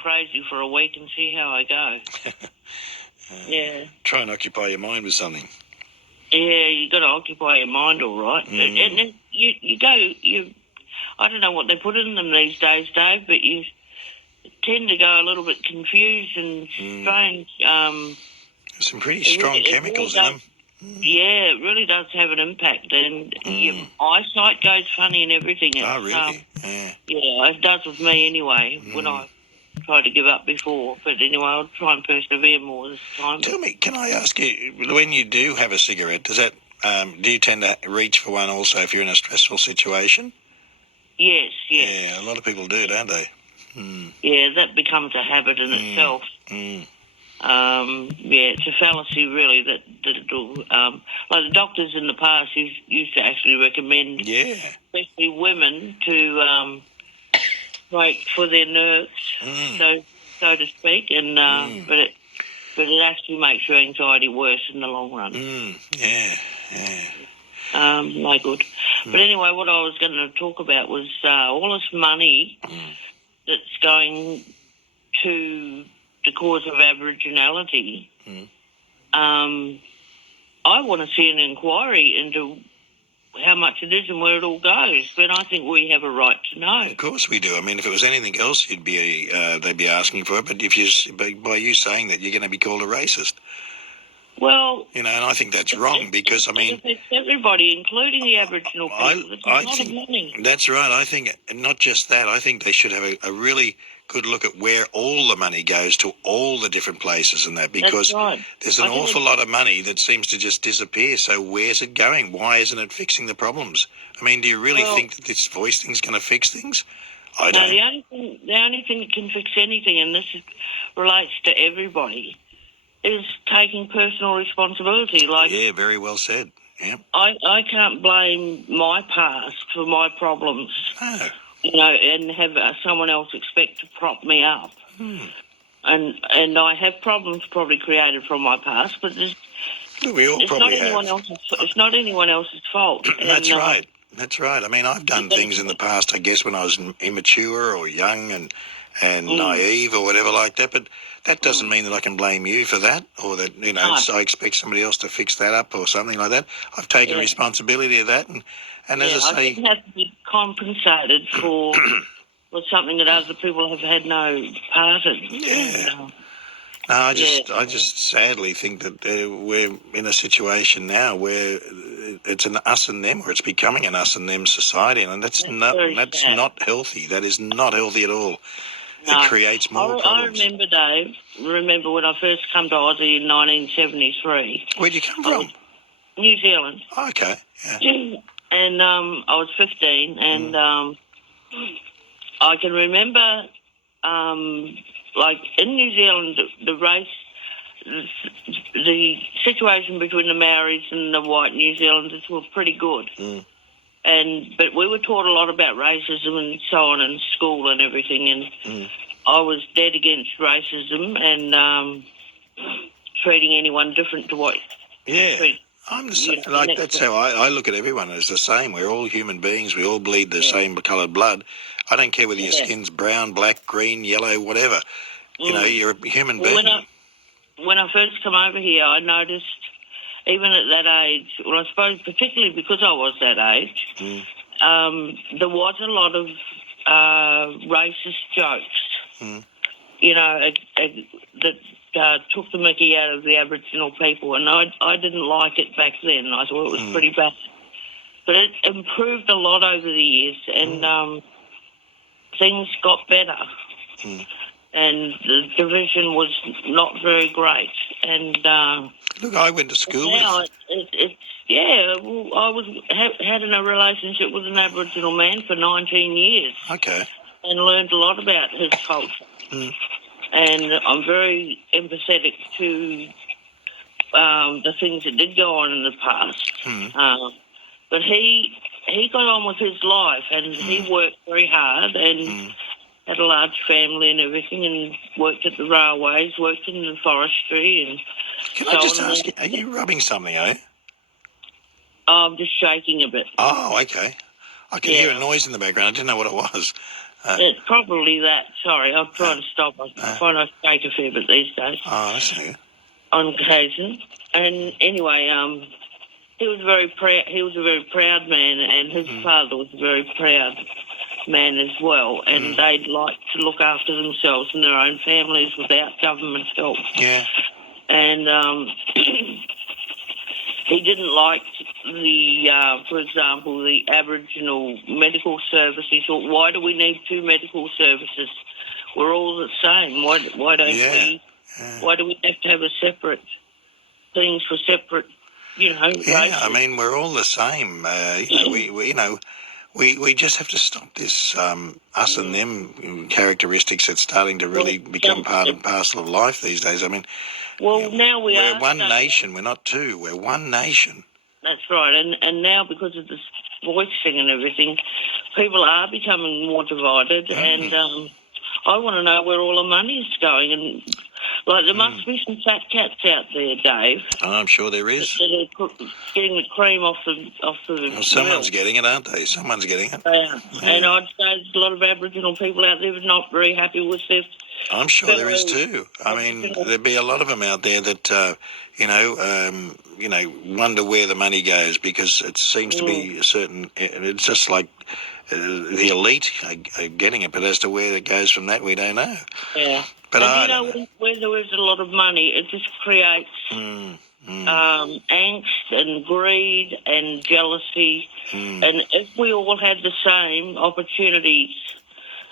crazy for a week and see how I go. Yeah. Try and occupy your mind with something. Yeah, you got to occupy your mind, all right. And then I don't know what they put in them these days, Dave, but you tend to go a little bit confused and strange. There's some pretty strong chemicals in them. Yeah, it really does have an impact, and your eyesight goes funny and everything. Oh, really? Yeah, it does with me anyway, when I tried to give up before. But anyway, I'll try and persevere more this time. Tell me, can I ask you, when you do have a cigarette, does that do you tend to reach for one also if you're in a stressful situation? Yes. Yeah, a lot of people do, don't they? Yeah, that becomes a habit in itself. It's a fallacy, really, that it'll, like the doctors in the past used to actually recommend, especially women, to wait for their nerves, so to speak, and but it actually makes your anxiety worse in the long run. No good. But anyway, what I was going to talk about was all this money that's going to the cause of Aboriginality. I want to see an inquiry into how much it is and where it all goes, but I think we have a right to know. Of course we do. I mean, if it was anything else, they'd be asking for it. But by you saying that, you're going to be called a racist. Well, and I think that's wrong because it affects everybody, including the Aboriginal people. It's a lot of money. That's right. I think not just that. I think they should have a really good look at where all the money goes to all the different places and that, because there's an awful lot of money that seems to just disappear. So where's it going? Why isn't it fixing the problems? I mean, do you really think that this voice thing's going to fix things? I don't. The only thing that can fix anything, and this relates to everybody, is taking personal responsibility. Yeah, very well said. Yeah. I can't blame my past for my problems. No. And have someone else expect to prop me up. And I have problems probably created from my past, but it's not anyone else's fault. That's right. That's right. I mean, I've done things in the past, I guess, when I was immature or young and naive or whatever like that, but that doesn't mean that I can blame you for that, or that, I expect somebody else to fix that up or something like that. I've taken responsibility of that, and as I say, I think have to be compensated for something that other people have had no part in. Yeah. No, I just sadly think that we're in a situation now where it's an us and them, or it's becoming an us and them society, and that's not healthy. That is not healthy at all. No. It creates more problems. I remember, Dave. When I first come to Aussie in 1973. Where'd you come from? New Zealand. Oh, okay. Yeah. And I was 15, and I can remember, in New Zealand, the race, the situation between the Maoris and the white New Zealanders were pretty good. But we were taught a lot about racism and so on in school and everything, and I was dead against racism and treating anyone different to what. Yeah. I'm the same. That's how I look at everyone as the same. We're all human beings. We all bleed the same coloured blood. I don't care whether your skin's brown, black, green, yellow, whatever. You're a human being. When I first come over here, I noticed, even at that age, well, I suppose particularly because I was that age, there was a lot of racist jokes, that took the mickey out of the Aboriginal people, and I didn't like it back then. I thought it was pretty bad. But it improved a lot over the years, and things got better. And the division was not very great. And look, I went to school now I had in a relationship with an Aboriginal man for 19 years. Okay. And learned a lot about his culture. And I'm very empathetic to the things that did go on in the past. But he got on with his life, and he worked very hard and had a large family and everything, and worked at the railways, worked in the forestry. And can I just ask you, are you rubbing something, I'm just shaking a bit. Oh, okay. I can hear a noise in the background. I didn't know what it was. It's probably that. Sorry, I'm trying to stop. I find I take a fair bit these days. Oh, that's good. On occasion. And anyway, he was very proud. He was a very proud man, and his father was a very proud man as well. And they'd like to look after themselves and their own families without government help. Yeah. And he didn't like for example, the Aboriginal medical service. He thought, why do we need two medical services? We're all the same. Why don't we? Why do we have to have a separate things for separate, Yeah, races? I mean, we're all the same. We just have to stop this us and them characteristics that's starting to really become part and parcel of life these days. I mean, now we're one nation. We're not two. We're one nation. That's right. And now because of this voicing and everything, people are becoming more divided. And I want to know where all the money's going. And like there must be some fat cats out there, Dave. Oh, I'm sure there is. That are getting the cream off the. Well, someone's getting it, aren't they? Someone's getting it. They are. Yeah. And I'd say there's a lot of Aboriginal people out there who are not very happy with this. I'm sure there is too. I mean, there'd be a lot of them out there that, wonder where the money goes because it seems to be a certain. It's just like the elite are getting it, but as to where it goes from that, we don't know. Yeah. But where there is a lot of money, it just creates angst and greed and jealousy. And if we all had the same opportunities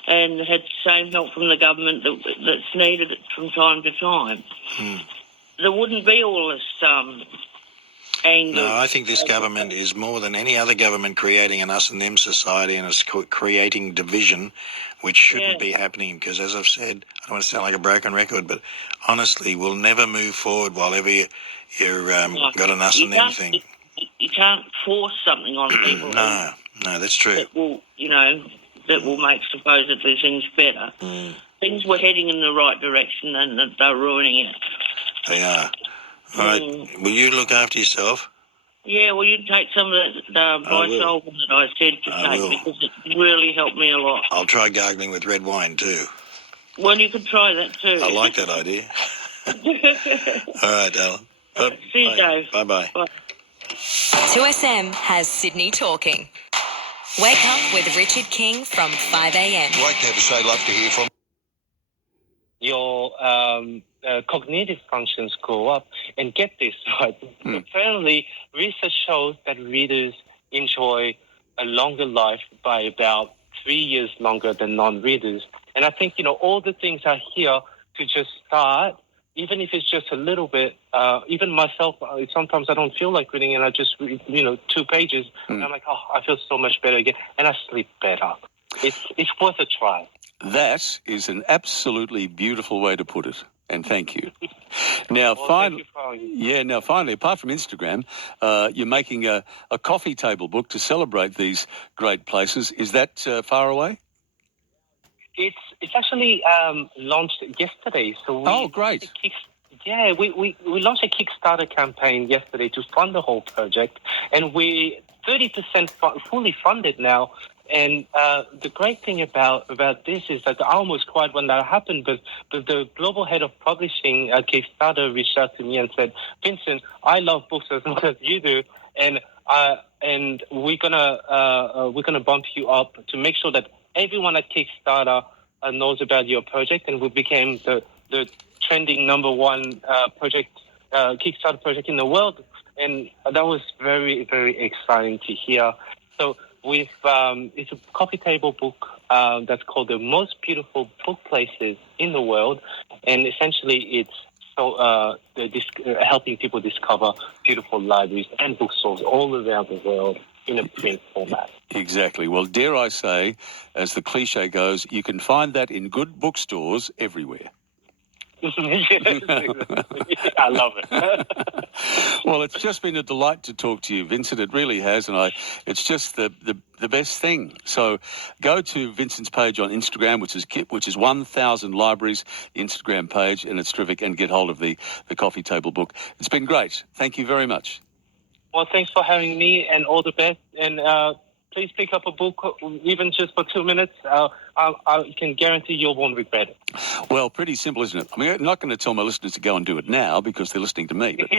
and had the same help from the government that's needed from time to time, there wouldn't be all this anger. No, I think this government is more than any other government creating an us and them society, and it's creating division, which shouldn't be happening because, as I've said, I don't want to sound like a broken record, but honestly, we'll never move forward while ever you're got an us and them thing. You can't force something on people. No, that's true. That will make supposedly things better. Things were heading in the right direction and they're ruining it. They are. All right. Will you look after yourself? Yeah, well, you take some of that Bisolven that I said to take because it really helped me a lot. I'll try gargling with red wine too. Well, you could try that too. I like that idea. All right, Alan. See you, Dave. Bye-bye. Bye. 2SM has Sydney talking. Wake up with Richard King from 5 a.m. Like to have a say, love to hear from. Your cognitive functions go up. And get this, right? Apparently, research shows that readers enjoy a longer life by about 3 years longer than non-readers. And I think, all the things are here to just start, even if it's just a little bit. Even myself, sometimes I don't feel like reading and I just read, 2 pages. And I'm like, I feel so much better again. And I sleep better. It's worth a try. That is an absolutely beautiful way to put it. And thank you. Now, finally, apart from Instagram, you're making a coffee table book to celebrate these great places. Is that far away? It's actually launched yesterday. So great. We launched a Kickstarter campaign yesterday to fund the whole project, and we 30% fully funded now. And the great thing about this is that I almost cried when that happened, but the global head of publishing at Kickstarter reached out to me and said, Vincent, I love books as much as you do, and we're gonna bump you up to make sure that everyone at Kickstarter knows about your project, and we became the trending #1 Kickstarter project in the world, and that was very, very exciting to hear. So it's a coffee table book that's called The Most Beautiful Book Places in the World, and essentially it's helping people discover beautiful libraries and bookstores all around the world in a print format. Exactly. Well, dare I say, as the cliche goes, you can find that in good bookstores everywhere. Yes, I love it. Well, it's just been a delight to talk to you, Vincent. It really has, and it's just the best thing. So go to Vincent's page on Instagram, which is 1,000 Libraries Instagram page, and it's terrific, and get hold of the coffee table book. It's been great. Thank you very much. Well, thanks for having me, and all the best. And please pick up a book, even just for 2 minutes. I can guarantee you won't regret it. Well, pretty simple, isn't it? I mean, I'm not going to tell my listeners to go and do it now because they're listening to me, but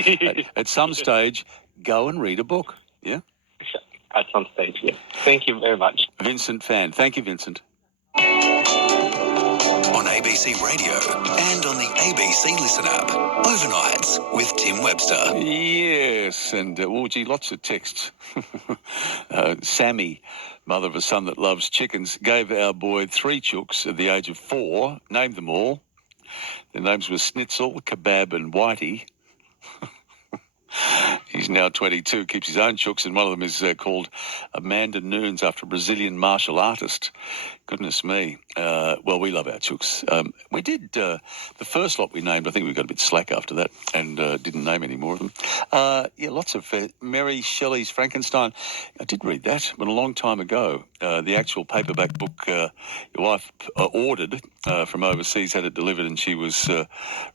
at some stage, go and read a book, yeah? At some stage, yeah. Thank you very much. Vincent Fan. Thank you, Vincent. On ABC Radio and on the ABC Listen app. Overnights with Tim Webster. Yes, and, lots of texts. Sammy, mother of a son that loves chickens, gave our boy 3 chooks at the age of 4, named them all. Their names were Schnitzel, Kebab and Whitey. He's now 22, keeps his own chooks, and one of them is called Amanda Nunes after a Brazilian martial artist. Goodness me. Well, we love our chooks. We did the first lot we named. I think we got a bit slack after that and didn't name any more of them. Lots of Mary Shelley's Frankenstein. I did read that, but a long time ago. The actual paperback book your wife ordered from overseas, had it delivered, and she was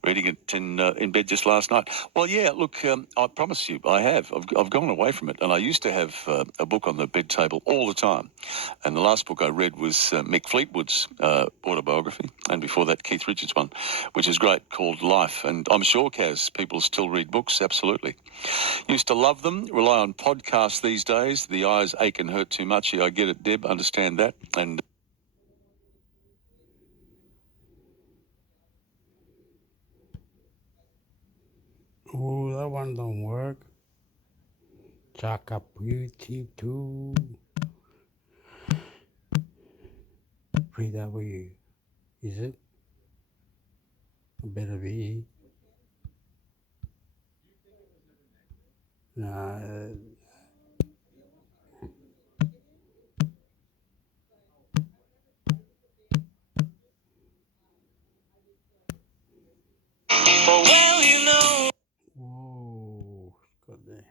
reading it in bed just last night. Well, yeah, look, I promise you, I have. I've gone away from it, and I used to have a book on the bed table all the time. And the last book I read was Mick Fleetwood's autobiography, and before that Keith Richards' one, which is great, called Life. And I'm sure, Kaz, people still read books, absolutely. Used to love them, rely on podcasts these days. The eyes ache and hurt too much. Yeah, I get it, Deb, understand that. And oh, that one don't work. Chaka Beauty 2. 3W. Is it? Better be. Nah. Whoa, got there.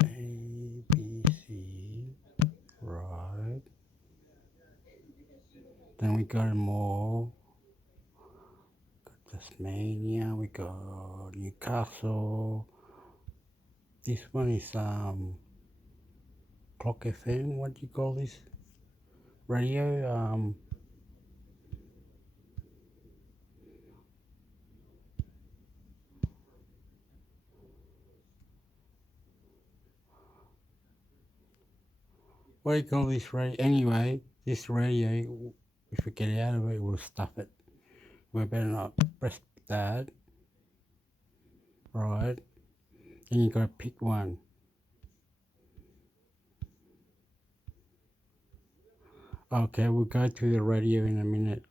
ABC, right. Then we got more. Got Tasmania, we got Newcastle. This one is Clock FM, what do you call this? Radio, what do you call this radio? Anyway, this radio, if we get out of it, we'll stuff it. We better not press that. Right. Then you gotta pick one. Okay, we'll go to the radio in a minute.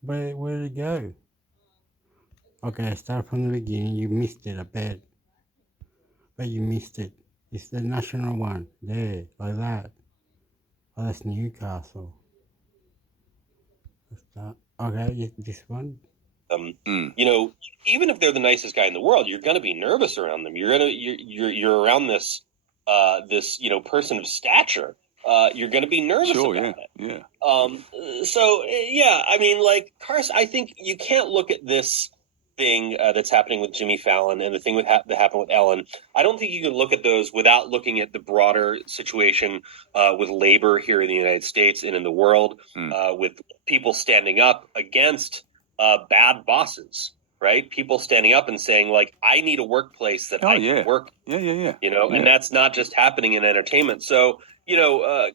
Where did it go? Okay, start from the beginning. You missed it, I bet. But you missed it. It's the national one. There, like that. Oh, that's Newcastle. Okay, this one. You know, even if they're the nicest guy in the world, you're going to be nervous around them. You're around this person of stature. You're going to be nervous about it. Yeah. I mean, like Carson, I think you can't look at this thing that's happening with Jimmy Fallon and the thing that happened with Ellen. I don't think you can look at those without looking at the broader situation with labor here in the United States and in the world, with people standing up against bad bosses, right? People standing up and saying, like, I need a workplace that I can work. Yeah. And that's not just happening in entertainment. So,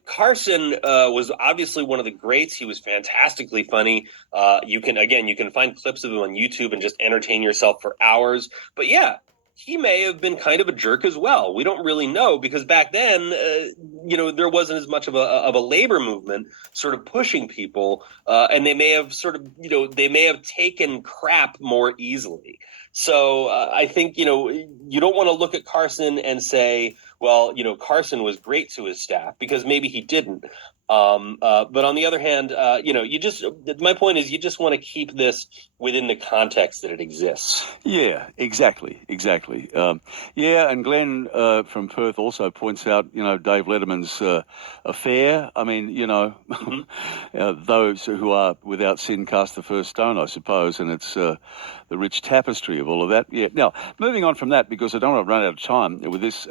Carson was obviously one of the greats. He was fantastically funny. You can find clips of him on YouTube and just entertain yourself for hours. But yeah, he may have been kind of a jerk as well. We don't really know because back then, there wasn't as much of a labor movement sort of pushing people, and they may have taken crap more easily. So I think, you don't want to look at Carson and say, well, Carson was great to his staff, because maybe he didn't. But on the other hand, my point is you just want to keep this within the context that it exists. Yeah, exactly. And Glenn from Perth also points out, Dave Letterman's affair. I mean, those who are without sin cast the first stone, I suppose, and it's the rich tapestry of all of that. Yeah. Now, moving on from that, because I don't want to run out of time with this.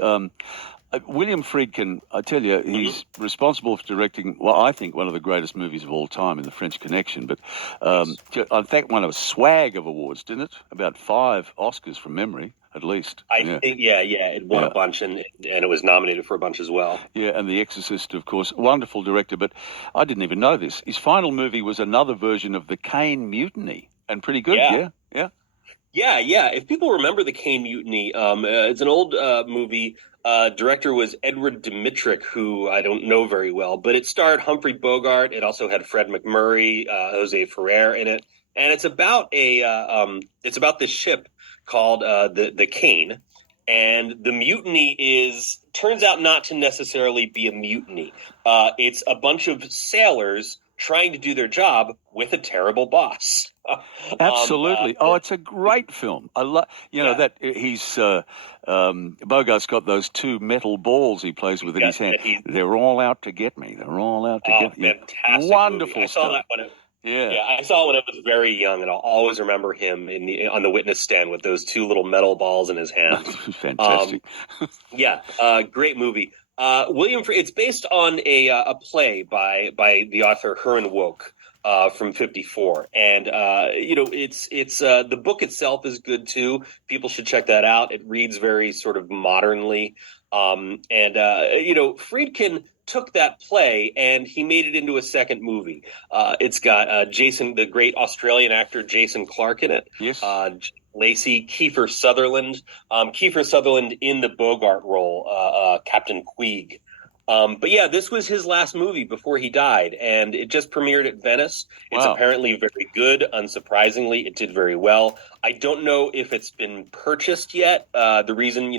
William Friedkin, I tell you, he's responsible for directing, well, I think one of the greatest movies of all time, in The French Connection. But I think won a swag of awards, didn't it? About 5 Oscars from memory, at least. I think, it won a bunch, and it was nominated for a bunch as well. Yeah, and The Exorcist, of course, wonderful director. But I didn't even know this. His final movie was another version of The Caine Mutiny, and pretty good, yeah. Yeah. If people remember The Caine Mutiny, it's an old movie. Director was Edward Dmytryk, who I don't know very well, but it starred Humphrey Bogart. It also had Fred McMurray, Jose Ferrer in it, and it's about this ship called the Caine, and the mutiny turns out not to necessarily be a mutiny. It's a bunch of sailors trying to do their job with a terrible boss. Absolutely. It's a great film. I love, that he's Bogart's got those 2 metal balls he plays with in his hand. They're all out to get me. They're all out to get me. Fantastic! Wonderful movie. I saw that when I saw it when I was very young, and I'll always remember him on the witness stand with those 2 little metal balls in his hand. Fantastic. Great movie. It's based on a play by the author Herman Wouk from '54, and it's the book itself is good too. People should check that out. It reads very sort of modernly, Friedkin took that play and he made it into a second movie. It's got the great Australian actor Jason Clarke in it. Yes. Lacey, Kiefer Sutherland. Kiefer Sutherland in the Bogart role, Captain Queeg. But yeah, this was his last movie before he died, and it just premiered at Venice. It's apparently very good. Unsurprisingly, it did very well. I don't know if it's been purchased yet. The reason,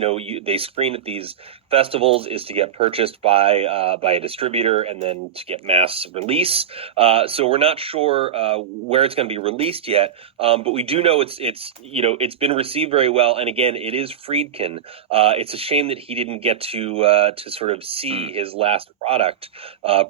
they screen at these festivals is to get purchased by a distributor and then to get mass release. So we're not sure where it's going to be released yet. But we do know it's been received very well. And again, it is Friedkin. It's a shame that he didn't get to sort of see his last product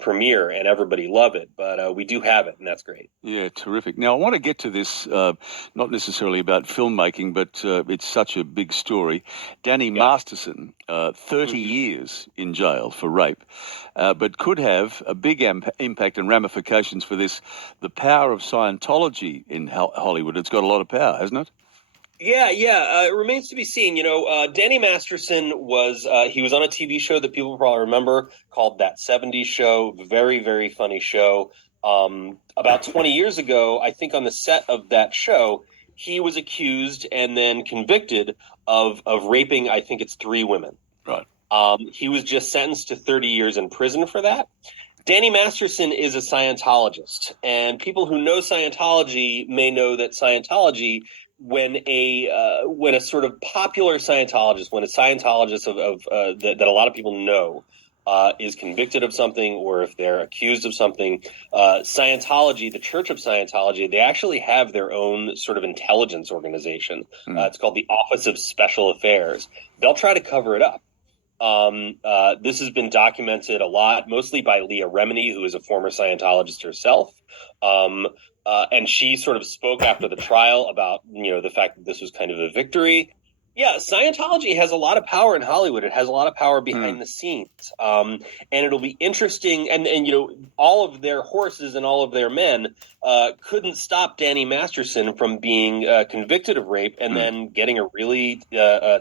premiere and everybody love it. But we do have it, and that's great. Yeah, terrific. Now, I want to get to this, not necessarily about filmmaking, but it's such a big story. Danny Masterson, 30 years in jail for rape, but could have a big impact and ramifications for this. The power of Scientology in Hollywood. It's got a lot of power, hasn't it? Yeah. It remains to be seen. Danny Masterson was on a TV show that people probably remember called That 70s Show. Very, very funny show. About 20 years ago, I think on the set of that show, he was accused and then convicted of raping, I think it's 3 women. Right. He was just sentenced to 30 years in prison for that. Danny Masterson is a Scientologist, and people who know Scientology may know that Scientology, when a sort of popular Scientologist, when a Scientologist that a lot of people know is convicted of something, or if they're accused of something, Scientology, the Church of Scientology, they actually have their own sort of intelligence organization. It's called the Office of Special Affairs. They'll try to cover it up. This has been documented a lot, mostly by Leah Remini, who is a former Scientologist herself. And she sort of spoke after the trial about, the fact that this was kind of a victory. Yeah, Scientology has a lot of power in Hollywood. It has a lot of power behind the scenes. And it'll be interesting. And all of their horses and all of their men couldn't stop Danny Masterson from being convicted of rape and then getting a really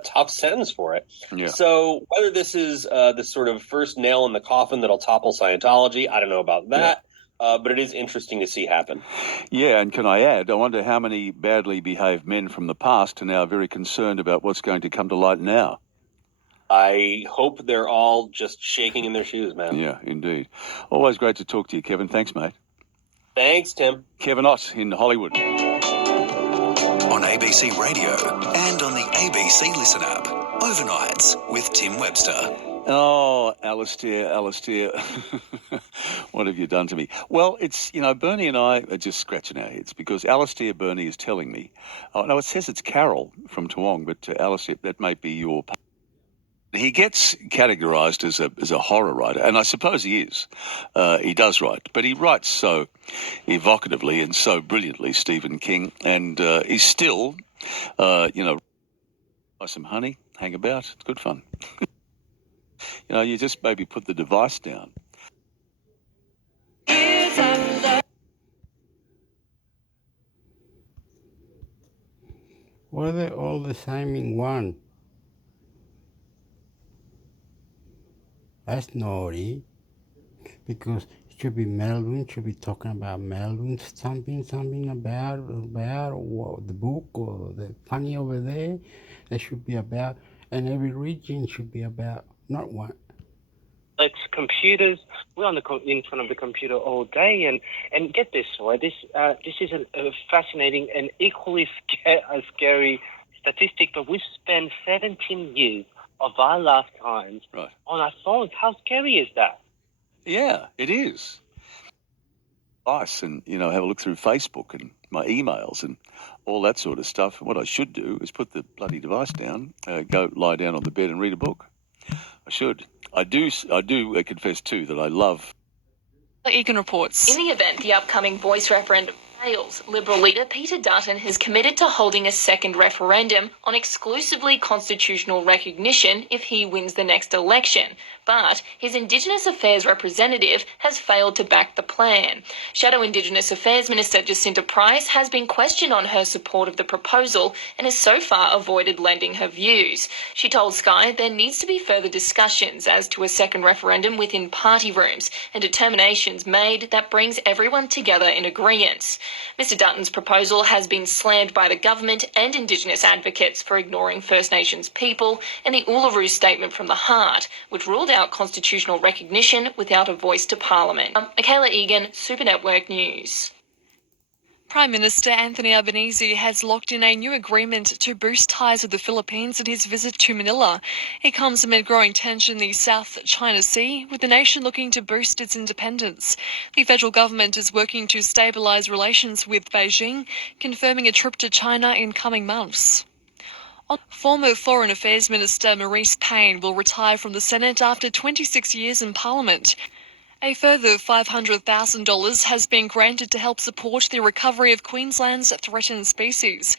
tough sentence for it. Yeah. So whether this is the sort of first nail in the coffin that'll topple Scientology, I don't know about that. Yeah. But it is interesting to see happen. Yeah, and can I add, I wonder how many badly behaved men from the past are now very concerned about what's going to come to light now. I hope they're all just shaking in their shoes, man. Yeah, indeed. Always great to talk to you, Kevin. Thanks, mate. Thanks, Tim. Kevin Ott in Hollywood. On ABC Radio and on the ABC Listen app. Overnights with Tim Webster. Oh, Alistair. What have you done to me? Well, it's, Bernie and I are just scratching our heads because Alistair Bernie is telling me, oh, no, it says it's Carol from Toowong, but Alistair, that might be your... He gets categorised as a horror writer, and I suppose he is. He does write, but he writes so evocatively and so brilliantly, Stephen King, and he's still, buy some honey, hang about, it's good fun. You just maybe put the device down. Why are they all the same in one? That's naughty. Because it should be Melbourne, should be talking about Melbourne, something about what, the book or the funny over there. They should be about, and every region should be about, not one. It's computers. We're in front of the computer all day, and get this, right? This is a fascinating and equally scary statistic. But we've spent 17 years of our lifetimes on our phones. How scary is that? Yeah, it is. Nice, and have a look through Facebook and my emails and all that sort of stuff. What I should do is put the bloody device down, go lie down on the bed and read a book. I should. I do confess too that I love. Egan reports. In the event the upcoming voice referendum fails, Liberal leader Peter Dutton has committed to holding a second referendum on exclusively constitutional recognition if he wins the next election. But his Indigenous Affairs representative has failed to back the plan. Shadow Indigenous Affairs Minister Jacinta Price has been questioned on her support of the proposal and has so far avoided lending her views. She told Sky there needs to be further discussions as to a second referendum within party rooms and determinations made that brings everyone together in agreement. Mr Dutton's proposal has been slammed by the government and Indigenous advocates for ignoring First Nations people and the Uluru Statement from the Heart, which ruled out constitutional recognition without a voice to Parliament. Michaela Egan, Super Network News. Prime Minister Anthony Albanese has locked in a new agreement to boost ties with the Philippines in his visit to Manila. It comes amid growing tension in the South China Sea, with the nation looking to boost its independence. The federal government is working to stabilise relations with Beijing, confirming a trip to China in coming months. Former Foreign Affairs Minister Maurice Payne will retire from the Senate after 26 years in Parliament. A further $500,000 has been granted to help support the recovery of Queensland's threatened species.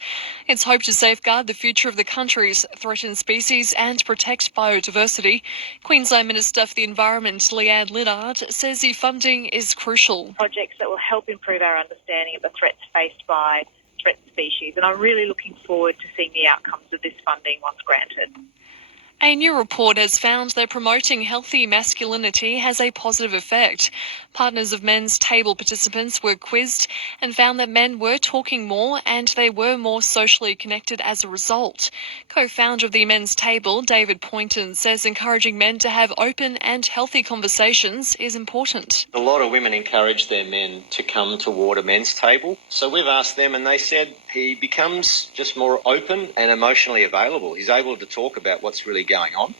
It's hoped to safeguard the future of the country's threatened species and protect biodiversity. Queensland Minister for the Environment, Leanne Linnard, says the funding is crucial. Projects that will help improve our understanding of the threats faced by threatened species, and I'm really looking forward to seeing the outcomes of this funding once granted. A new report has found that promoting healthy masculinity has a positive effect. Partners of Men's Table participants were quizzed and found that men were talking more and they were more socially connected as a result. Co-founder of the Men's Table, David Poynton, says encouraging men to have open and healthy conversations is important. A lot of women encourage their men to come toward a men's table. So we've asked them and they said he becomes just more open and emotionally available. He's able to talk about what's really going on.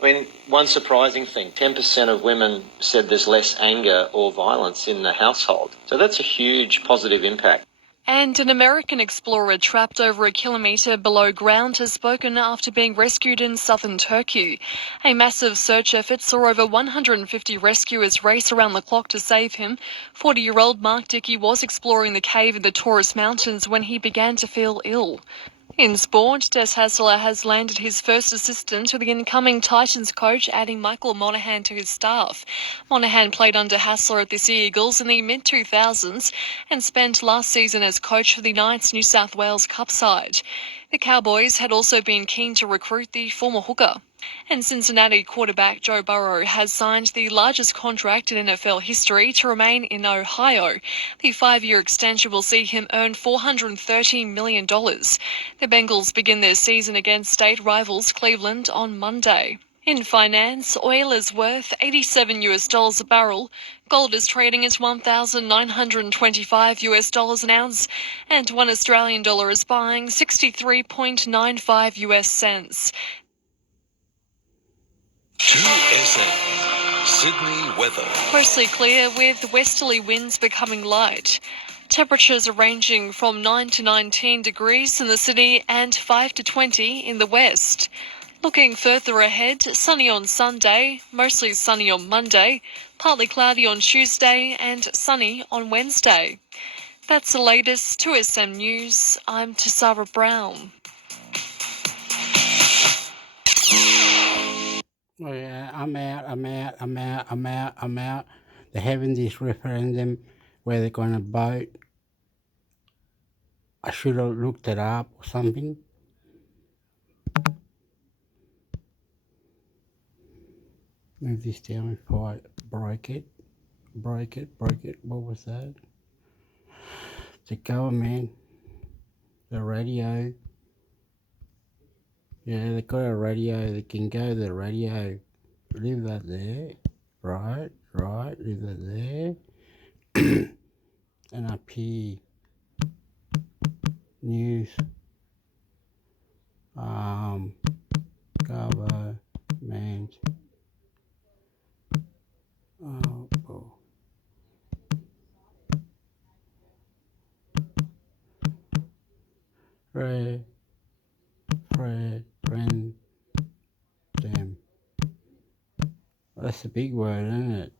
I mean, one surprising thing, 10% of women said there's less anger or violence in the household. So that's a huge positive impact. And an American explorer trapped over a kilometre below ground has spoken after being rescued in southern Turkey. A massive search effort saw over 150 rescuers race around the clock to save him. 40-year-old Mark Dickey was exploring the cave in the Taurus Mountains when he began to feel ill. In sport, Des Hasler has landed his first assistant to the incoming Titans coach, adding Michael Monaghan to his staff. Monaghan played under Hasler at the Sea Eagles in the mid-2000s and spent last season as coach for the Knights New South Wales Cup side. The Cowboys had also been keen to recruit the former hooker. And Cincinnati quarterback Joe Burrow has signed the largest contract in NFL history to remain in Ohio. The 5-year extension will see him earn $430 million. The Bengals begin their season against state rivals Cleveland on Monday. In finance, oil is worth $87 a barrel. Gold is trading at $1,925 an ounce, and $1 Australian dollar is buying 63.95 US cents. 2SM Sydney weather. Mostly clear with westerly winds becoming light. Temperatures are ranging from 9 to 19 degrees in the city and 5 to 20 in the west. Looking further ahead, sunny on Sunday, mostly sunny on Monday, partly cloudy on Tuesday and sunny on Wednesday. That's the latest 2SM News. I'm Tessara Brown. Oh yeah, I'm out. They're having this referendum where they're going to vote. I should have looked it up or something. Move this down before I break it. What was that? The government, the radio. Yeah, they got a radio. They can go to the radio. Leave that there. Right. Leave that there. And up here, news. Government. Oh. Referendum. That's a big word, isn't it?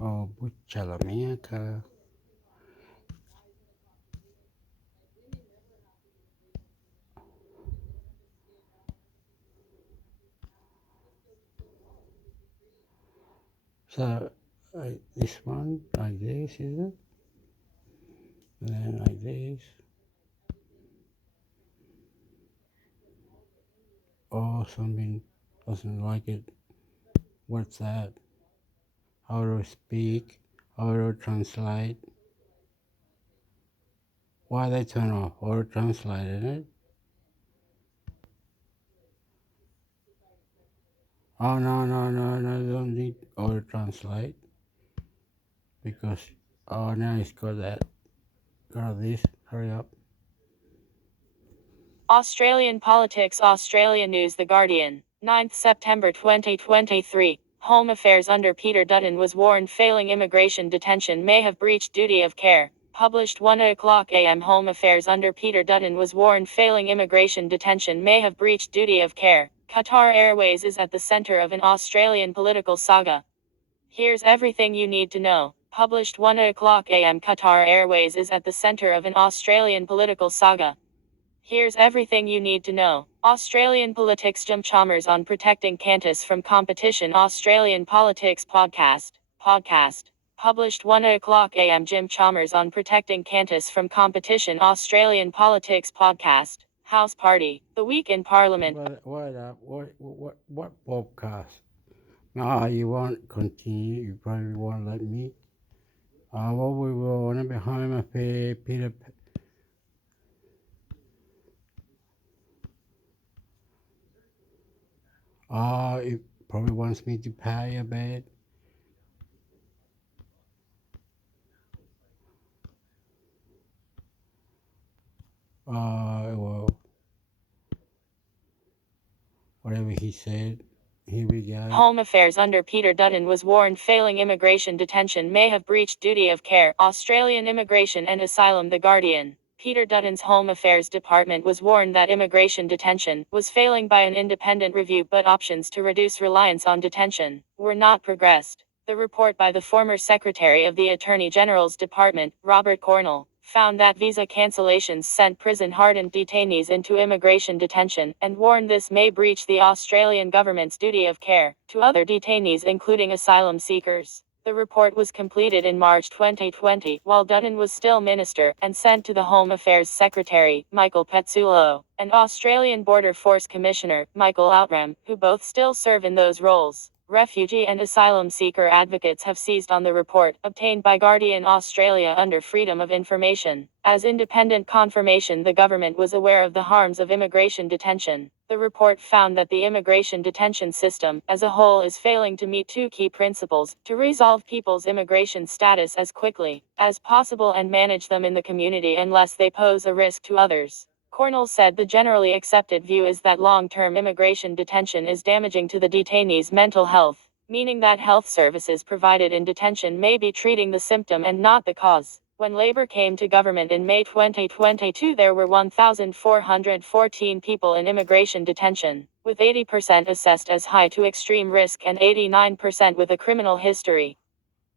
Oh, Buchalamika. So, this one, like this, is it? And then like this. Oh, something doesn't like it. What's that? How to speak, how to translate. Why they turn off auto translate, isn't it? Oh, no, don't need auto translate. Because, oh, now it's got that. Got this, hurry up. Australian politics, Australia News, The Guardian, 9th September 2023. Home Affairs under Peter Dutton was warned failing immigration detention may have breached duty of care. Published 1:00 a.m. Home Affairs under Peter Dutton was warned failing immigration detention may have breached duty of care. Qatar Airways is at the center of an Australian political saga. Here's everything you need to know. Published 1:00 a.m. Qatar Airways is at the center of an Australian political saga. Here's everything you need to know. Australian politics. Jim Chalmers on protecting Qantas from competition. Australian politics podcast. Published 1:00 a.m. Jim Chalmers on protecting Qantas from competition. Australian politics podcast. House Party. The Week in Parliament. What podcast? No, you won't continue. You probably won't let me. What we want to be Home Affairs, Peter. It probably wants me to pay a bit. Well, whatever he said. Here we go. Home Affairs under Peter Dutton was warned failing immigration detention may have breached duty of care. Australian Immigration and Asylum. The Guardian. Peter Dutton's Home Affairs Department was warned that immigration detention was failing by an independent review, but options to reduce reliance on detention were not progressed. The report by the former Secretary of the Attorney General's Department, Robert Cornell, found that visa cancellations sent prison-hardened detainees into immigration detention, and warned this may breach the Australian government's duty of care to other detainees, including asylum seekers. The report was completed in March 2020, while Dutton was still Minister, and sent to the Home Affairs Secretary, Michael Pezzullo, and Australian Border Force Commissioner, Michael Outram, who both still serve in those roles. Refugee and asylum seeker advocates have seized on the report, obtained by Guardian Australia under Freedom of Information, as independent confirmation the government was aware of the harms of immigration detention. The report found that the immigration detention system, as a whole, is failing to meet two key principles: to resolve people's immigration status as quickly as possible and manage them in the community unless they pose a risk to others. Cornell said the generally accepted view is that long-term immigration detention is damaging to the detainee's mental health, meaning that health services provided in detention may be treating the symptom and not the cause. When Labor came to government in May 2022, there were 1,414 people in immigration detention, with 80% assessed as high to extreme risk and 89% with a criminal history.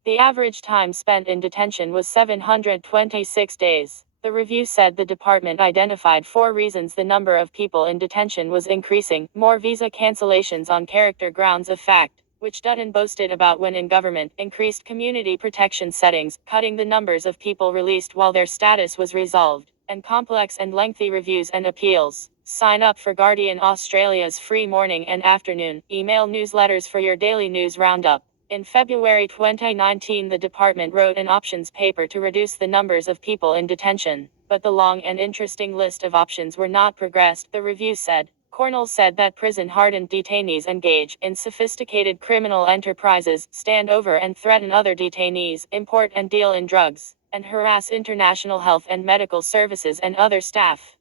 The average time spent in detention was 726 days. The review said the department identified 4 reasons the number of people in detention was increasing: more visa cancellations on character grounds of fact, which Dutton boasted about when in government, increased community protection settings, cutting the numbers of people released while their status was resolved, and complex and lengthy reviews and appeals. Sign up for Guardian Australia's free morning and afternoon email newsletters for your daily news roundup. In February 2019, the department wrote an options paper to reduce the numbers of people in detention, but the long and interesting list of options were not progressed, the review said. Cornell said that prison-hardened detainees engage in sophisticated criminal enterprises, stand over and threaten other detainees, import and deal in drugs, and harass international health and medical services and other staff.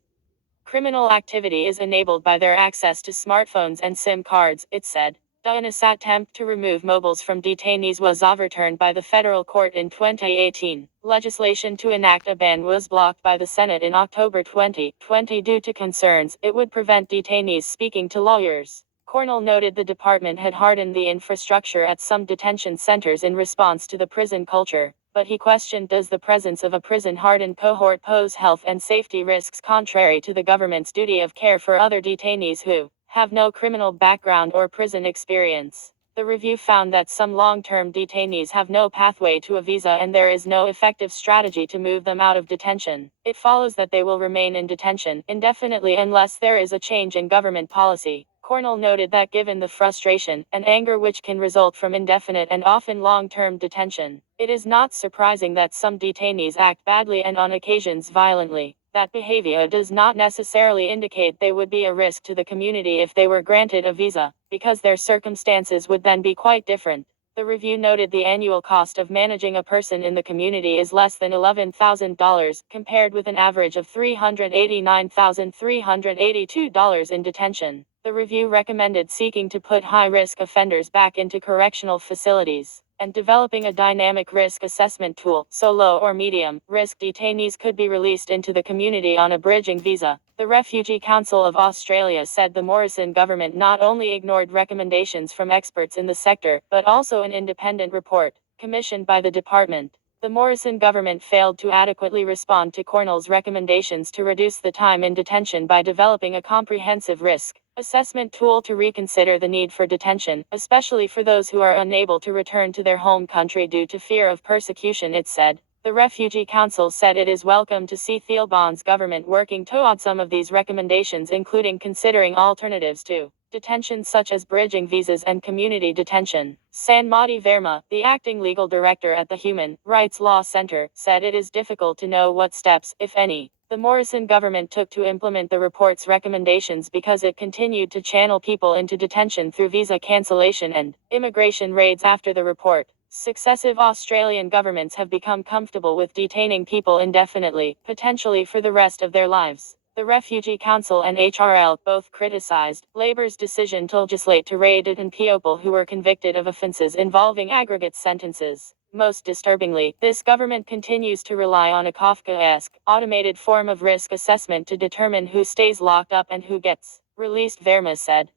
Criminal activity is enabled by their access to smartphones and SIM cards, it said. Dutton's attempt to remove mobiles from detainees was overturned by the federal court in 2018. Legislation to enact a ban was blocked by the Senate in October 2020 due to concerns it would prevent detainees speaking to lawyers. Cornell noted the department had hardened the infrastructure at some detention centers in response to the prison culture, but he questioned, does the presence of a prison-hardened cohort pose health and safety risks contrary to the government's duty of care for other detainees who have no criminal background or prison experience? The review found that some long-term detainees have no pathway to a visa and there is no effective strategy to move them out of detention. It follows that they will remain in detention indefinitely unless there is a change in government policy. Cornell noted that given the frustration and anger which can result from indefinite and often long-term detention, it is not surprising that some detainees act badly and on occasions violently. That behavior does not necessarily indicate they would be a risk to the community if they were granted a visa, because their circumstances would then be quite different. The review noted the annual cost of managing a person in the community is less than $11,000, compared with an average of $389,382 in detention. The review recommended seeking to put high-risk offenders back into correctional facilities, and developing a dynamic risk assessment tool, so low or medium risk detainees could be released into the community on a bridging visa. The Refugee Council of Australia said the Morrison government not only ignored recommendations from experts in the sector, but also an independent report, commissioned by the department. The Morrison government failed to adequately respond to Cornell's recommendations to reduce the time in detention by developing a comprehensive risk assessment tool to reconsider the need for detention, especially for those who are unable to return to their home country due to fear of persecution, it said. The Refugee Council said it is welcome to see Theobald's government working toward some of these recommendations, including considering alternatives to detention such as bridging visas and community detention. Sanmati Verma, the acting legal director at the Human Rights Law Center, said it is difficult to know what steps, if any, the Morrison government took to implement the report's recommendations because it continued to channel people into detention through visa cancellation and immigration raids after the report. Successive Australian governments have become comfortable with detaining people indefinitely, potentially for the rest of their lives. The Refugee Council and HRL both criticized Labor's decision to legislate to raid people who were convicted of offences involving aggregate sentences. Most disturbingly, this government continues to rely on a Kafkaesque, automated form of risk assessment to determine who stays locked up and who gets released, Verma said.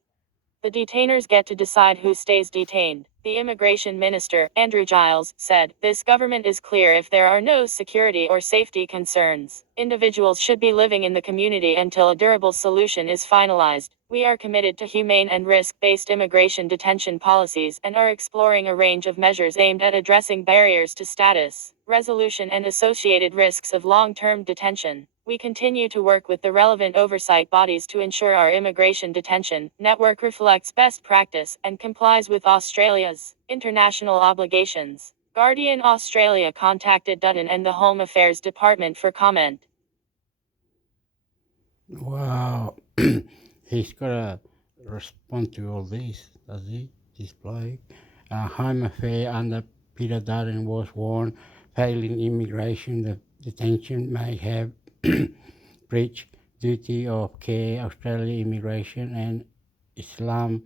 The detainers get to decide who stays detained. The Immigration Minister, Andrew Giles, said, "This government is clear if there are no security or safety concerns. Individuals should be living in the community until a durable solution is finalized. We are committed to humane and risk-based immigration detention policies and are exploring a range of measures aimed at addressing barriers to status, resolution and associated risks of long-term detention. We continue to work with the relevant oversight bodies to ensure our immigration detention network reflects best practice and complies with Australia's international obligations." Guardian Australia contacted Dutton and the Home Affairs Department for comment. Wow. He's got to respond to all this, does he? This bloke. Home Affairs under Peter Dutton was warned failing immigration detention may have breached duty of care, Australia Immigration and Islam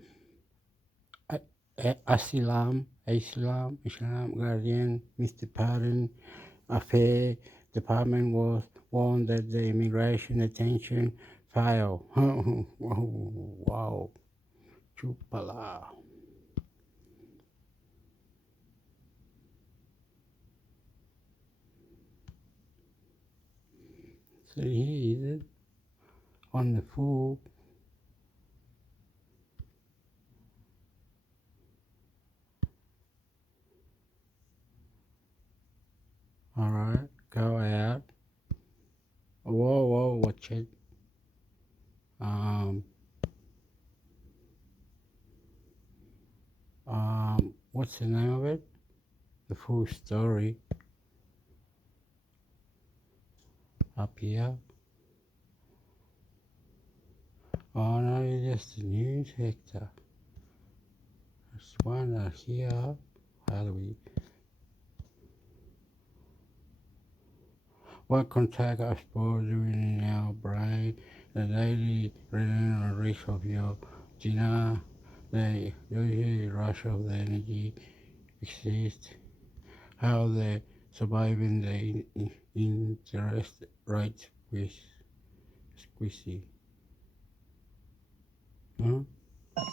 Asylum Guardian, Mr. Pardon Affair Department was warned that the immigration attention file. Wow, chupala. So here is it on the full. All right, go out. Whoa, watch it. What's the name of it? The full story. Up here. Oh no, it's just the news sector. There's one here. How do we? What contact us for doing in our brain, the daily renewal risk of your dinner, the usually rush of the energy exists, how the surviving the interest rate with squeezy. Huh?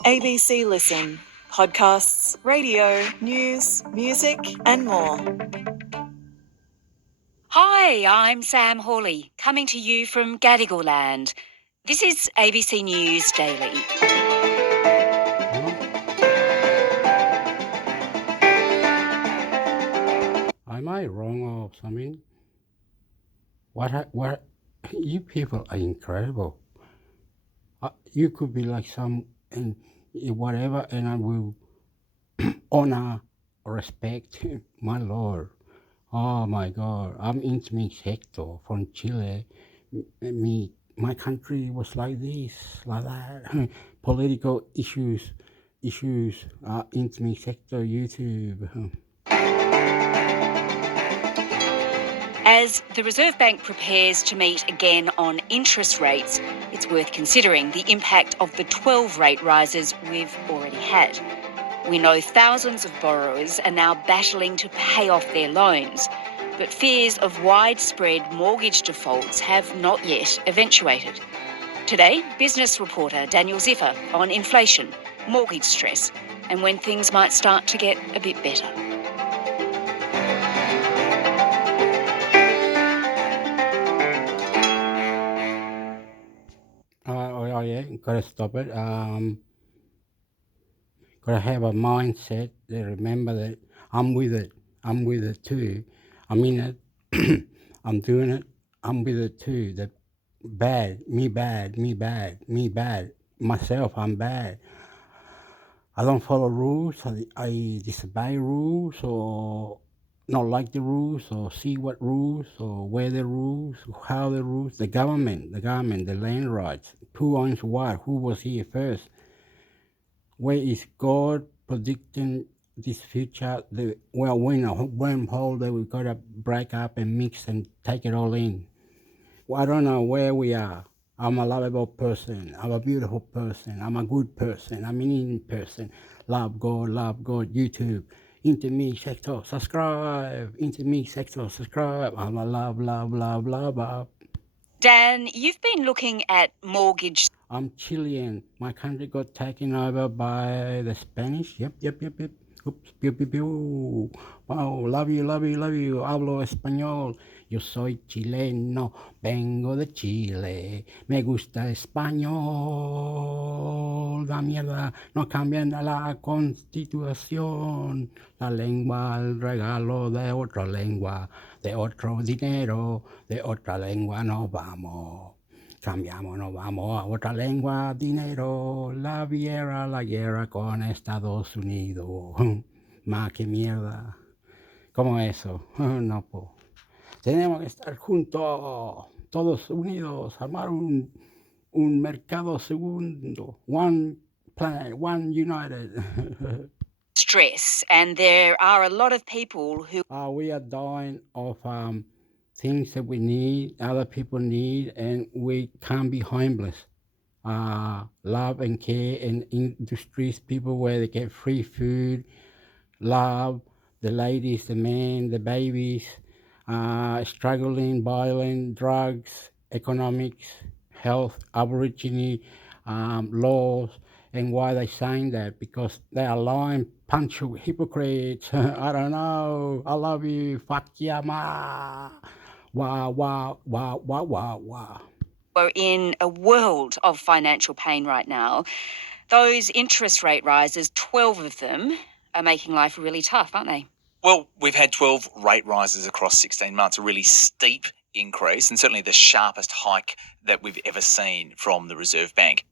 ABC Listen. Podcasts, radio, news, music, and more. Hi, I'm Sam Hawley, coming to you from Gadigal Land. This is ABC News Daily. Am I wrong or something? What? You people are incredible. You could be like some and whatever, and I will honor, respect my Lord. Oh my God! I'm Intimix Hector from Chile. My country was like this, like that. Political issues. Intimix Hector YouTube. As the Reserve Bank prepares to meet again on interest rates, it's worth considering the impact of the 12 rate rises we've already had. We know thousands of borrowers are now battling to pay off their loans, but fears of widespread mortgage defaults have not yet eventuated. Today, business reporter Daniel Ziffer on inflation, mortgage stress, and when things might start to get a bit better. Oh yeah, gotta stop it. Gotta have a mindset that remember that I'm with it. I'm with it too. I'm in it. I'm doing it. I'm with it too. That bad, myself, I'm bad. I don't follow rules. I disobey rules or not like the rules or see what rules or where the rules, how the rules, the government, the land rights, who owns what, who was here first. Where is God predicting this future? When a wormhole that we've got to break up and mix and take it all in. Well, I don't know where we are. I'm a lovable person. I'm a beautiful person. I'm a good person. I'm an Indian person. Love God, YouTube. Intimix Hector, subscribe. Intimix Hector, subscribe. I'm a love. Dan, you've been looking at mortgage. I'm Chilean. My country got taken over by the Spanish. Yep. Oops, pew. Wow, love you. Hablo español. Yo soy chileno. Vengo de Chile. Me gusta español. La mierda. No cambian la constitución. La lengua, el regalo de otra lengua. De otro dinero. De otra lengua nos vamos. Cambiamos, nos vamos a otra lengua, dinero, la guerra con Estados Unidos. Más que mierda. ¿Cómo eso? No, pues. Tenemos que estar juntos, todos unidos, armar un mercado segundo. One planet, one united. Stress, and there are a lot of people who... We are dying of things that we need, other people need, and we can't be homeless. Love and care and industries, people where they get free food, love, the ladies, the men, the babies, struggling, violent, drugs, economics, health, Aborigine laws. And why they saying that? Because they are lying, punctual hypocrites. I don't know. I love you. Fuck ya, ma. Wah, wah, wah, wah, wah, wah. We're in a world of financial pain right now. Those interest rate rises, 12 of them, are making life really tough, aren't they? Well, we've had 12 rate rises across 16 months, a really steep increase, and certainly the sharpest hike that we've ever seen from the Reserve Bank.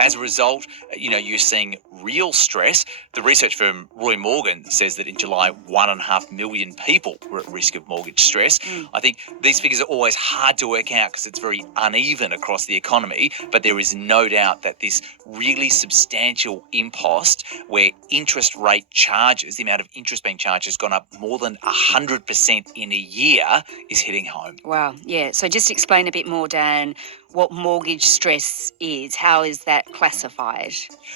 As a result, you're seeing real stress. The research firm Roy Morgan says that in July, 1.5 million people were at risk of mortgage stress. I think these figures are always hard to work out because it's very uneven across the economy, but there is no doubt that this really substantial impost where interest rate charges, the amount of interest being charged has gone up more than 100% in a year, is hitting home. Wow, yeah. So just explain a bit more, Dan, what mortgage stress is. How is that classified?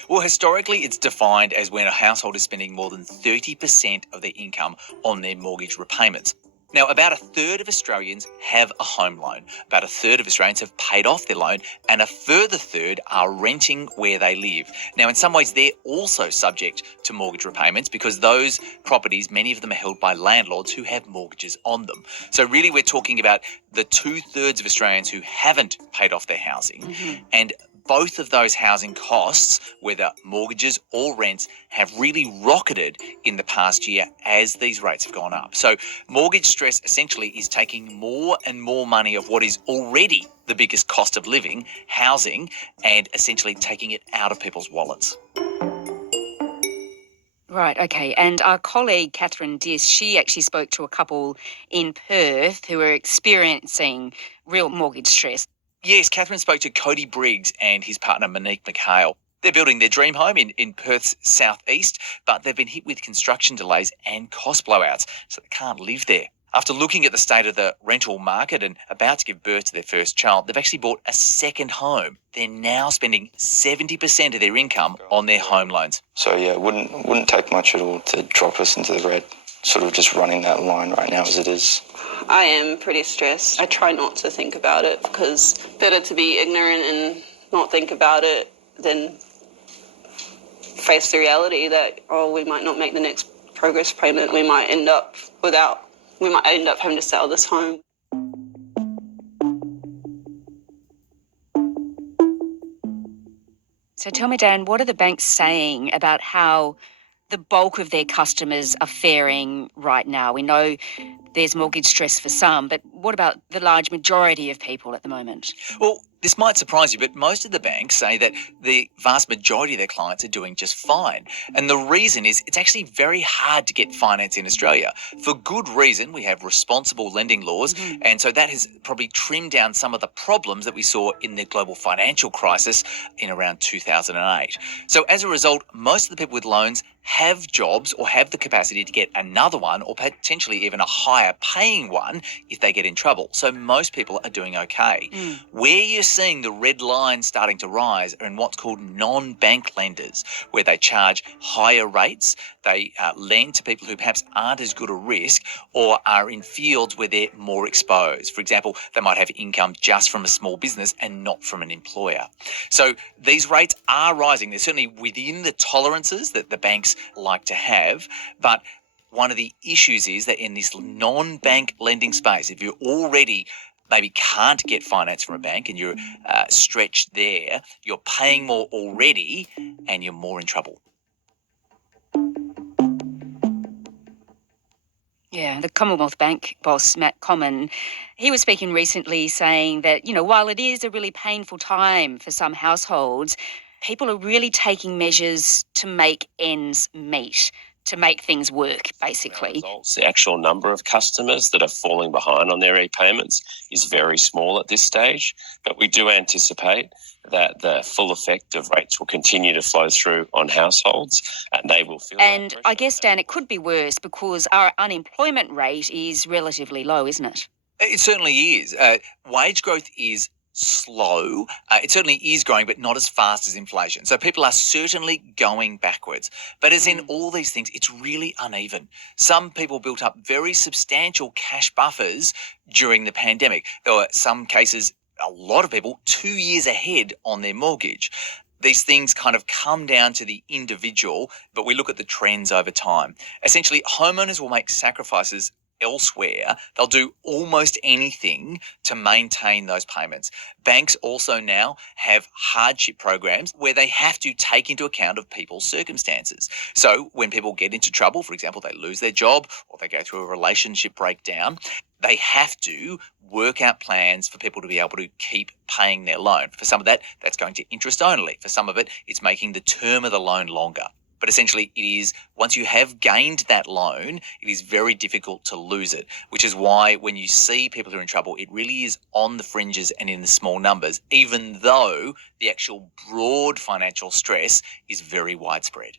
Well, historically, it's defined as when a household is spending more than 30% of their income on their mortgage repayments. Now, about a third of Australians have a home loan. About a third of Australians have paid off their loan, and a further third are renting where they live. Now, in some ways, they're also subject to mortgage repayments because those properties, many of them are held by landlords who have mortgages on them. So really, we're talking about the 2/3 of Australians who haven't paid off their housing, and both of those housing costs, whether mortgages or rents, have really rocketed in the past year as these rates have gone up. So mortgage stress essentially is taking more and more money of what is already the biggest cost of living, housing, and essentially taking it out of people's wallets. Right, okay. And our colleague, Catherine Diss, she actually spoke to a couple in Perth who are experiencing real mortgage stress. Yes, Catherine spoke to Cody Briggs and his partner Monique McHale. They're building their dream home in Perth's southeast, but they've been hit with construction delays and cost blowouts, so they can't live there. After looking at the state of the rental market and about to give birth to their first child, they've actually bought a second home. They're now spending 70% of their income on their home loans. So yeah, it wouldn't take much at all to drop us into the red, sort of just running that line right now as it is. I am pretty stressed. I try not to think about it because better to be ignorant and not think about it than face the reality that, we might not make the next progress payment. We might end up having to sell this home. So tell me, Dan, what are the banks saying about how the bulk of their customers are faring right now? We know there's mortgage stress for some, but what about the large majority of people at the moment? Well, this might surprise you, but most of the banks say that the vast majority of their clients are doing just fine. And the reason is it's actually very hard to get finance in Australia. For good reason, we have responsible lending laws, and so that has probably trimmed down some of the problems that we saw in the global financial crisis in around 2008. So as a result, most of the people with loans have jobs or have the capacity to get another one or potentially even a higher paying one if they get in trouble. So most people are doing okay. Where you're seeing the red line starting to rise are in what's called non-bank lenders, where they charge higher rates. They lend to people who perhaps aren't as good a risk or are in fields where they're more exposed. For example, they might have income just from a small business and not from an employer. So these rates are rising. They're certainly within the tolerances that the banks like to have, but one of the issues is that in this non-bank lending space, if you're already maybe can't get finance from a bank and you're stretched there, you're paying more already and you're more in trouble. Yeah, the Commonwealth Bank boss, Matt Comyn, he was speaking recently saying that, while it is a really painful time for some households, people are really taking measures to make ends meet. to make things work, basically. The actual number of customers that are falling behind on their e-payments is very small at this stage, but we do anticipate that the full effect of rates will continue to flow through on households and they will feel And I guess, Dan, it could be worse because our unemployment rate is relatively low, isn't it? It certainly is. Wage growth is slow. It certainly is growing, but not as fast as inflation. So people are certainly going backwards. But as in all these things, it's really uneven. Some people built up very substantial cash buffers during the pandemic. There were some cases, a lot of people 2 years ahead on their mortgage. These things kind of come down to the individual, but we look at the trends over time. Essentially, homeowners will make sacrifices elsewhere. They'll do almost anything to maintain those payments. Banks also now have hardship programs where they have to take into account of people's circumstances. So when people get into trouble, for example, they lose their job or they go through a relationship breakdown, they have to work out plans for people to be able to keep paying their loan. For some of that, that's going to interest only. For some of it, it's making the term of the loan longer. But essentially it is, once you have gained that loan, it is very difficult to lose it, which is why when you see people who are in trouble, it really is on the fringes and in the small numbers, even though the actual broad financial stress is very widespread.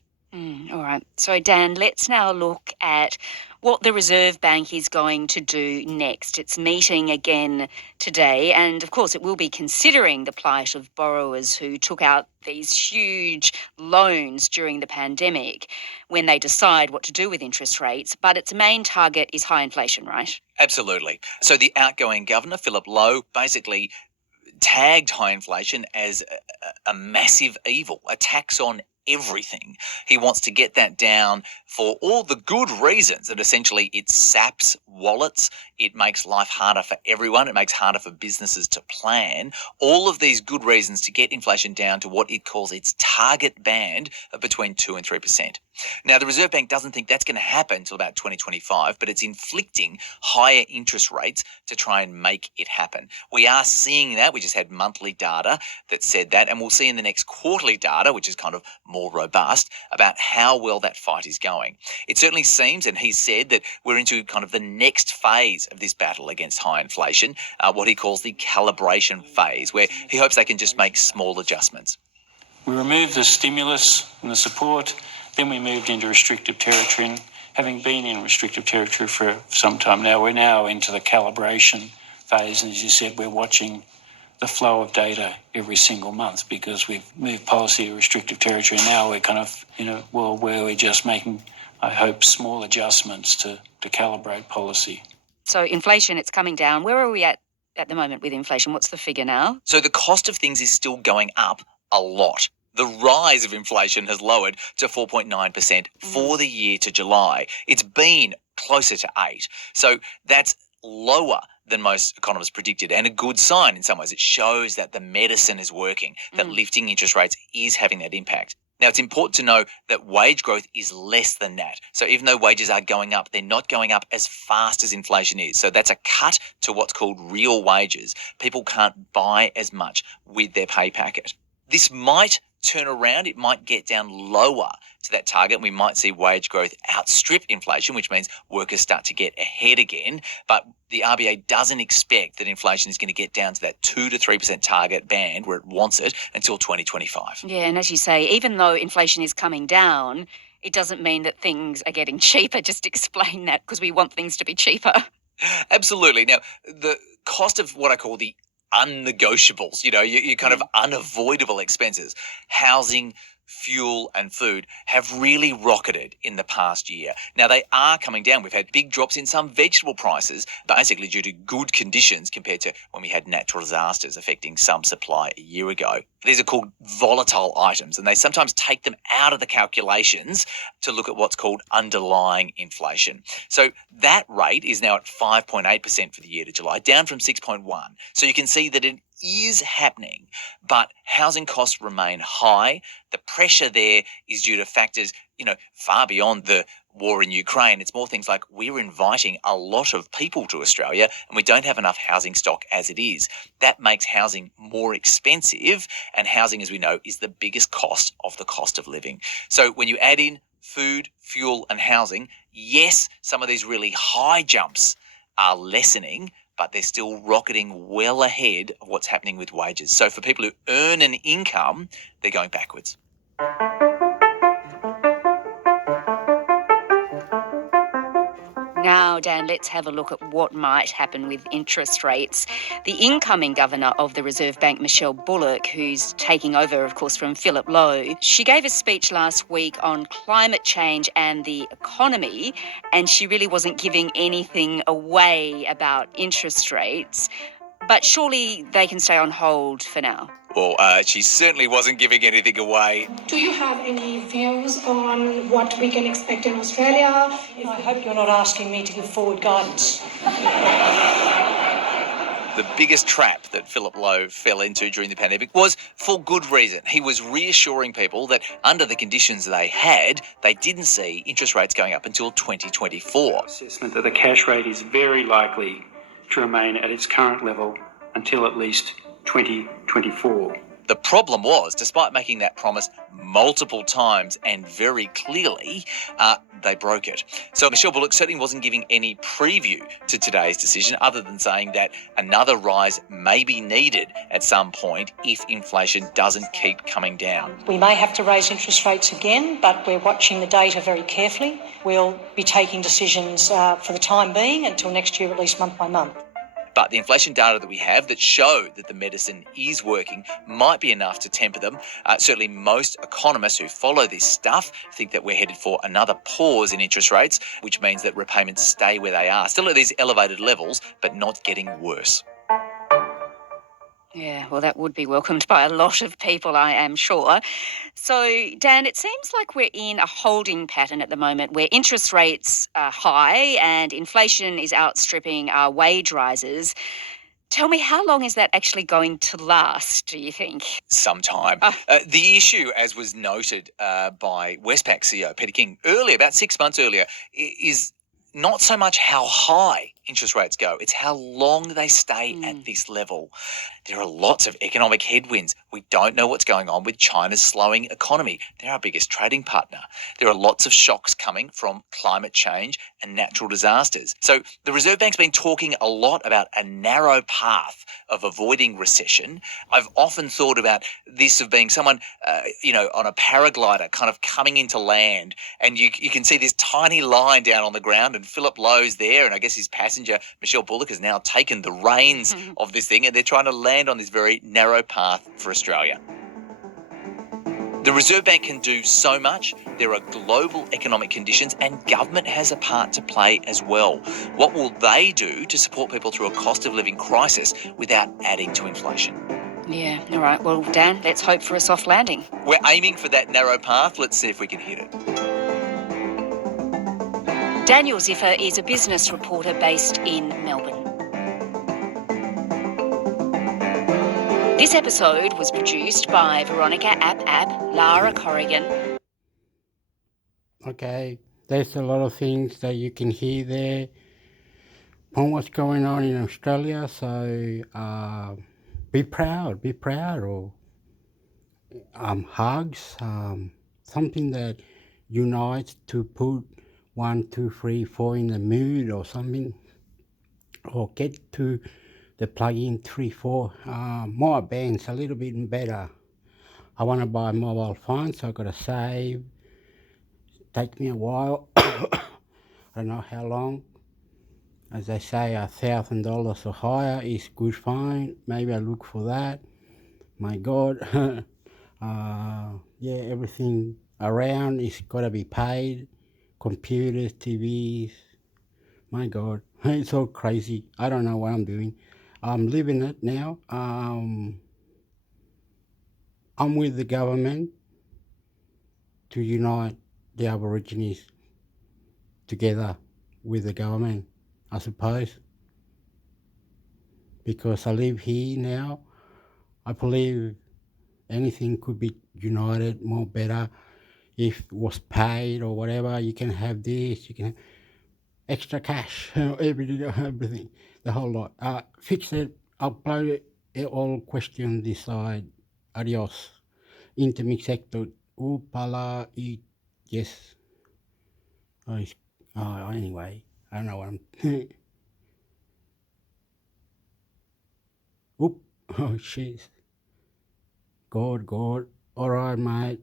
All right. So, Dan, let's now look at what the Reserve Bank is going to do next. It's meeting again today, and of course it will be considering the plight of borrowers who took out these huge loans during the pandemic when they decide what to do with interest rates. But its main target is high inflation, right? Absolutely. So the outgoing governor, Philip Lowe, basically tagged high inflation as a massive evil, a tax on everything. He wants to get that down for all the good reasons that essentially it saps wallets, it makes life harder for everyone, it makes harder for businesses to plan. All of these good reasons to get inflation down to what it calls its target band of between 2 and 3%. Now, the Reserve Bank doesn't think that's going to happen until about 2025, but it's inflicting higher interest rates to try and make it happen. We are seeing that. We just had monthly data that said that, and we'll see in the next quarterly data, which is kind of more robust, about how well that fight is going. It certainly seems, and he said, that we're into kind of the next phase of this battle against high inflation, what he calls the calibration phase, where he hopes they can just make small adjustments. We removed the stimulus and the support, then we moved into restrictive territory, and having been in restrictive territory for some time now, we're now into the calibration phase, and as you said, we're watching the flow of data every single month because we've moved policy to restrictive territory. Now we're kind of in a world where we're just making, I hope, small adjustments to calibrate policy. So inflation, it's coming down. Where are we at the moment with inflation? What's the figure now? So the cost of things is still going up a lot. The rise of inflation has lowered to 4.9% for the year to July. It's been closer to 8%. So that's lower than most economists predicted, and a good sign in some ways. It shows that the medicine is working, that lifting interest rates is having that impact. Now, it's important to know that wage growth is less than that. So even though wages are going up, they're not going up as fast as inflation is. So that's a cut to what's called real wages. People can't buy as much with their pay packet. This might turn around, it might get down lower to that target. We might see wage growth outstrip inflation, which means workers start to get ahead again. But the RBA doesn't expect that inflation is going to get down to that 2 to 3% target band where it wants it until 2025. Yeah, and as you say, even though inflation is coming down, it doesn't mean that things are getting cheaper. Just explain that, because we want things to be cheaper. Absolutely. Now, the cost of what I call the unnegotiables, your kind of unavoidable expenses, housing, fuel and food, have really rocketed in the past year. Now, they are coming down. We've had big drops in some vegetable prices, basically due to good conditions compared to when we had natural disasters affecting some supply a year ago. These are called volatile items, and they sometimes take them out of the calculations to look at what's called underlying inflation. So that rate is now at 5.8% for the year to July, down from 6.1%. So you can see that it is happening, but housing costs remain high. The pressure there is due to factors, far beyond the war in Ukraine. It's more things like we're inviting a lot of people to Australia and we don't have enough housing stock as it is. That makes housing more expensive, and housing, as we know, is the biggest cost of the cost of living. So when you add in food, fuel and housing, yes, some of these really high jumps are lessening, but they're still rocketing well ahead of what's happening with wages. So for people who earn an income, they're going backwards. Now, Dan, let's have a look at what might happen with interest rates. The incoming governor of the Reserve Bank, Michelle Bullock, who's taking over, of course, from Philip Lowe, she gave a speech last week on climate change and the economy, and she really wasn't giving anything away about interest rates. But surely they can stay on hold for now. Well, she certainly wasn't giving anything away. Do you have any views on what we can expect in Australia? I hope you're not asking me to give forward guidance. The biggest trap that Philip Lowe fell into during the pandemic was for good reason. He was reassuring people that under the conditions they had, they didn't see interest rates going up until 2024. Assessment that the cash rate is very likely to remain at its current level until at least 2024. The problem was, despite making that promise multiple times and very clearly, they broke it. So Michelle Bullock certainly wasn't giving any preview to today's decision other than saying that another rise may be needed at some point if inflation doesn't keep coming down. We may have to raise interest rates again, but we're watching the data very carefully. We'll be taking decisions for the time being until next year, at least month by month. But the inflation data that we have that show that the medicine is working might be enough to temper them. Certainly most economists who follow this stuff think that we're headed for another pause in interest rates, which means that repayments stay where they are, still at these elevated levels, but not getting worse. Yeah, well, that would be welcomed by a lot of people, I am sure. So, Dan, it seems like we're in a holding pattern at the moment where interest rates are high and inflation is outstripping our wage rises. Tell me, how long is that actually going to last, do you think? Some time. The issue, as was noted by Westpac CEO Peter King earlier, about 6 months earlier, is not so much how high interest rates go, it's how long they stay at this level. There are lots of economic headwinds. We don't know what's going on with China's slowing economy. They're our biggest trading partner. There are lots of shocks coming from climate change and natural disasters. So the Reserve Bank's been talking a lot about a narrow path of avoiding recession. I've often thought about this of being someone, on a paraglider kind of coming into land, and you can see this tiny line down on the ground, and Philip Lowe's there, and I guess his passenger, Michelle Bullock, has now taken the reins of this thing, and they're trying to land on this very narrow path for Australia. The Reserve Bank can do so much. There are global economic conditions and government has a part to play as well. What will they do to support people through a cost of living crisis without adding to inflation? Yeah, all right. Well, Dan, let's hope for a soft landing. We're aiming for that narrow path. Let's see if we can hit it. Daniel Ziffer is a business reporter based in Melbourne. This episode was produced by Veronica App, Lara Corrigan. Okay, there's a lot of things that you can hear there on what's going on in Australia, so be proud, or hugs, something that unites to put 1, 2, 3, 4 in the mood or something, or get to the plug-in 3, 4 more bands, a little bit better. I want to buy a mobile phone, so I've got to save. Take me a while. I don't know how long. As they say, $1,000 or higher is good fine. Maybe I look for that. My God, everything around is got to be paid. Computers, TVs. My God, it's all crazy. I don't know what I'm doing. I'm living it now. I'm with the government to unite the Aborigines together with the government, I suppose. Because I live here now, I believe anything could be united more better if it was paid or whatever. You can have this, you can have extra cash, everything, the whole lot. Fix it, upload it, all question decide. Adios. Intermix sector, upala, yes. Anyway, I don't know what I'm. Oop! Oh shit! God. All right, mate.